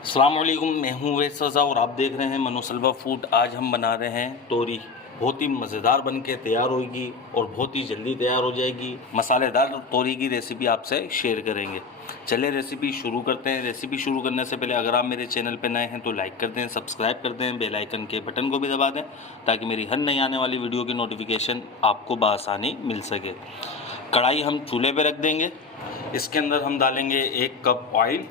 अस्सलाम वालेकुम, मैं हूँ वैस रज़ा और आप देख रहे हैं मनोसलवा फूड। आज हम बना रहे हैं तोरी। बहुत ही मज़ेदार बन के तैयार होगी और बहुत ही जल्दी तैयार हो जाएगी। मसालेदार तोरी की रेसिपी आपसे शेयर करेंगे। चलिए रेसिपी शुरू करते हैं। रेसिपी शुरू करने से पहले अगर आप मेरे चैनल पर नए हैं तो लाइक कर दें, सब्सक्राइब कर दें, बेल आइकन के बटन को भी दबा दें ताकि मेरी हर नई आने वाली वीडियो की नोटिफिकेशन आपको बआसानी मिल सके। कढ़ाई हम चूल्हे पर रख देंगे। इसके अंदर हम डालेंगे 1 कप ऑयल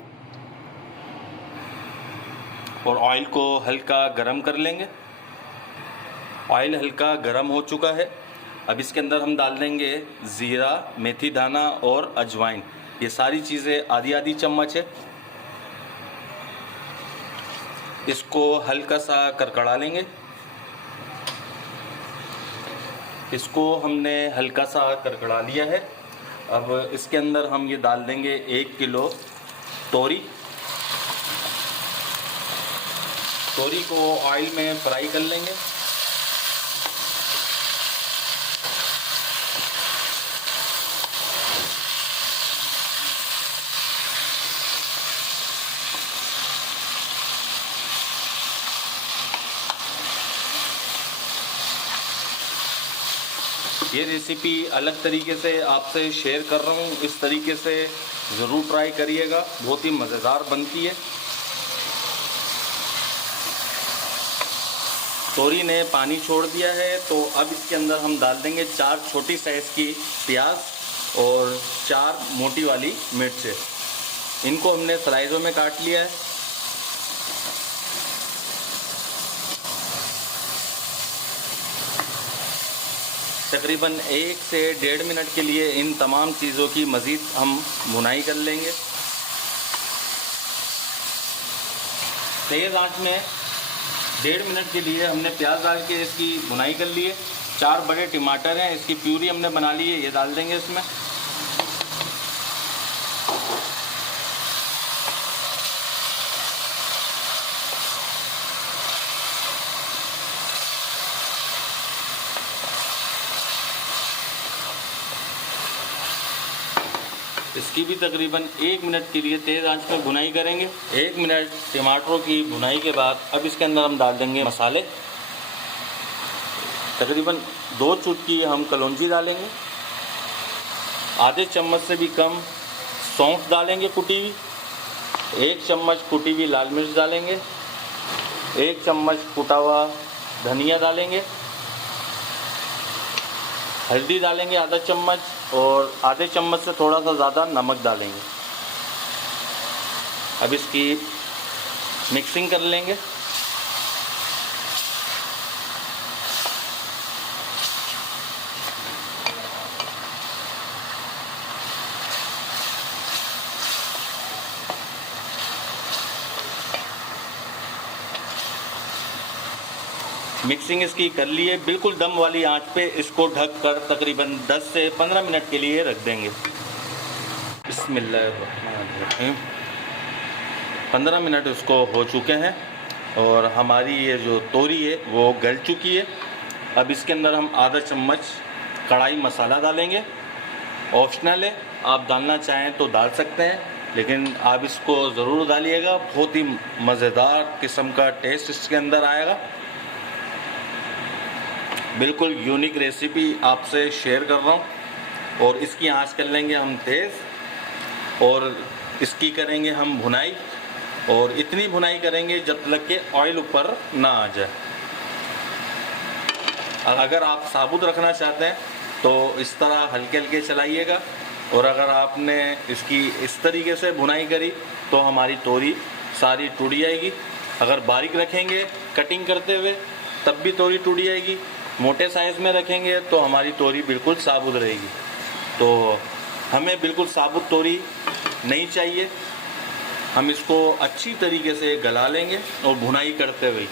और ऑयल को हल्का गरम कर लेंगे। ऑयल हल्का गरम हो चुका है। अब इसके अंदर हम डाल देंगे ज़ीरा, मेथी दाना और अजवाइन। ये सारी चीज़ें आधी आधी चम्मच है। इसको हल्का सा करकड़ा लेंगे। इसको हमने हल्का सा करकड़ा लिया है। अब इसके अंदर हम ये डाल देंगे 1 किलो तोरी। तोरी को ऑयल में फ्राई कर लेंगे। ये रेसिपी अलग तरीके से आपसे शेयर कर रहा हूँ, इस तरीके से ज़रूर ट्राई करिएगा, बहुत ही मज़ेदार बनती है। तोरी ने पानी छोड़ दिया है तो अब इसके अंदर हम डाल देंगे 4 छोटी साइज़ की प्याज और 4 मोटी वाली मिर्च। इनको हमने स्लाइसों में काट लिया है। तकरीबन 1 से 1.5 मिनट के लिए इन तमाम चीज़ों की मज़ीद हम भुनाई कर लेंगे। तेज़ आंच में 1.5 मिनट के लिए हमने प्याज डाल के इसकी भुनाई कर ली है। 4 बड़े टमाटर हैं, इसकी प्यूरी हमने बना ली है, ये डाल देंगे इसमें। इसकी भी तकरीबन 1 मिनट के लिए तेज़ आंच में भुनाई करेंगे। 1 मिनट टमाटरों की भुनाई के बाद अब इसके अंदर हम डाल देंगे मसाले। तकरीबन 2 चुटकी हम कलौंजी डालेंगे। आधे चम्मच से भी कम सौंफ डालेंगे कुटी हुई। 1 चम्मच कुटी हुई लाल मिर्च डालेंगे। 1 चम्मच कुटा हुआ धनिया डालेंगे। हल्दी डालेंगे आधा चम्मच और आधे चम्मच से थोड़ा सा ज़्यादा नमक डालेंगे। अब इसकी मिक्सिंग कर लेंगे। मिक्सिंग इसकी कर लिए। बिल्कुल दम वाली आंच पे इसको ढक कर तकरीबन 10 से 15 मिनट के लिए रख देंगे। बिस्मिल्लाहिर्रहमानिर्रहीम। 15 मिनट उसको हो चुके हैं और हमारी ये जो तोरी है वो गल चुकी है। अब इसके अंदर हम आधा चम्मच कढ़ाई मसाला डालेंगे। ऑप्शनल है, आप डालना चाहें तो डाल सकते हैं, लेकिन आप इसको ज़रूर डालिएगा। बहुत ही मज़ेदार किस्म का टेस्ट इसके अंदर आएगा। बिल्कुल यूनिक रेसिपी आपसे शेयर कर रहा हूँ। और इसकी आंच कर लेंगे हम तेज़ और इसकी करेंगे हम भुनाई। और इतनी भुनाई करेंगे जब तक कि ऑयल ऊपर ना आ जाए। अगर आप साबुत रखना चाहते हैं तो इस तरह हल्के हल्के चलाइएगा। और अगर आपने इसकी इस तरीके से भुनाई करी तो हमारी तोरी सारी टूट जाएगी। अगर बारीक रखेंगे कटिंग करते हुए तब भी तोरी टूट जाएगी। मोटे साइज़ में रखेंगे तो हमारी तोरी बिल्कुल साबुत रहेगी। तो हमें बिल्कुल साबुत तोरी नहीं चाहिए। हम इसको अच्छी तरीके से गला लेंगे और भुनाई करते हुए।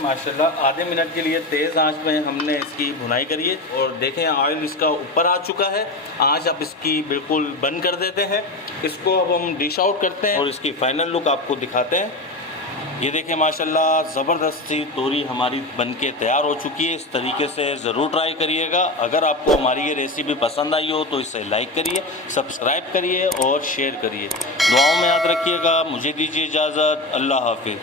माशाल्लाह आधे मिनट के लिए तेज़ आंच में हमने इसकी भुनाई करी है। और देखें ऑयल इसका ऊपर आ चुका है। आंच अब इसकी बिल्कुल बंद कर देते हैं। इसको अब हम डिश आउट करते हैं और इसकी फ़ाइनल लुक आपको दिखाते हैं। ये देखिए माशाल्लाह ज़बरदस्ती तोरी हमारी बनके तैयार हो चुकी है। इस तरीके से ज़रूर ट्राई करिएगा। अगर आपको हमारी ये रेसिपी पसंद आई हो तो इसे लाइक करिए, सब्सक्राइब करिए और शेयर करिए। दुआओं में याद रखिएगा। मुझे दीजिए इजाज़त। अल्लाह हाफिज़।